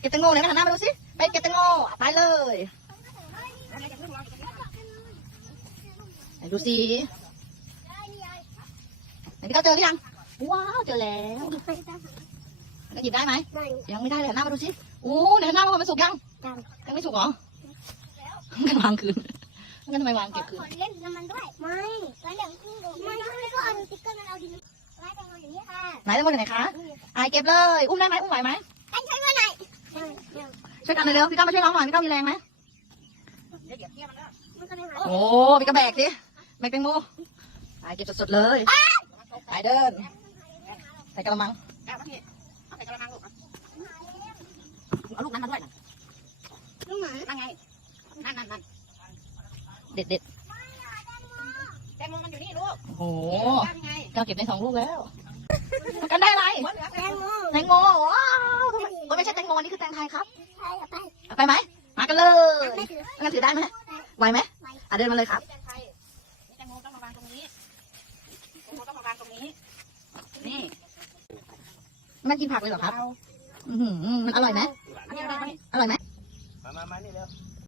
เก็บแตงโมไหนมาหันหน้ามาดูสิไปเก็บแตงโมไปเลยไหนดูสิไหนพี่เก้าเจอหรือยังว้าวเจอแล้วแล้วหยิบได้ไหมยังไม่ได้เลยหันหน้ามาดูสิโอ้ไหนหันหน้ามามันสุกยังยังไม่สุกเหรองั้นวางคืนงั้นทำไมวางเก็บคืนเล่นน้ำมันด้วยไม่แล้วเดี๋ยวไม่ไม่ก็เอาติ๊กเกอร์มันเอาดินไว้แตงโมอย่นี้ค่ะไหนแตงโมอยู่ไหนคะไอเก็บเลย อุ้มได้ไหมอุ้มไหวไหม กันใช้เมื่อไหร่ ช่วยกันเลยเร็วพี่เก้ามาช่วยน้องหน่อยพี่เก้ามีแรงไหมมันก็ไม่หายโอ้พี่เก้าแบกสิแบกแตงโมไอายเก็บสดๆเลยไอายเดินใส่กระมังเอามาพี่เอาใส่กระมังลูกเอาลูกนั้นมาด้วยลูกหมานั่นไงนั่นนั่นนั่นเด็ดเด็ดแตงโมมันอยู่นี่ลูกๆโอ้โหนั่นไงเก้าเก็บได้สองลูกแล้วกันได้อะไรหัวเหลืองแตงโม แตงโมว้าวทำไม โอ้ยไม่ใช่แตงโมนี่คือแตงไทยครับใช่เอาไปเอาไปไหม มากันเลยไม่ถืองั้นถือได้ไหมไหวไหมอะเดินมาเลยครับนี่แตงไทยนี่แตงโมต้องมาวางตรงนี้แตงโมต้องมาวางตรงนี้ นี่มันกินผักเลยเหรอครับเอาอือหือมันอร่อยไหมอันนี้อะไรวะนี่อร่อยไหมมามามานี่เร็ว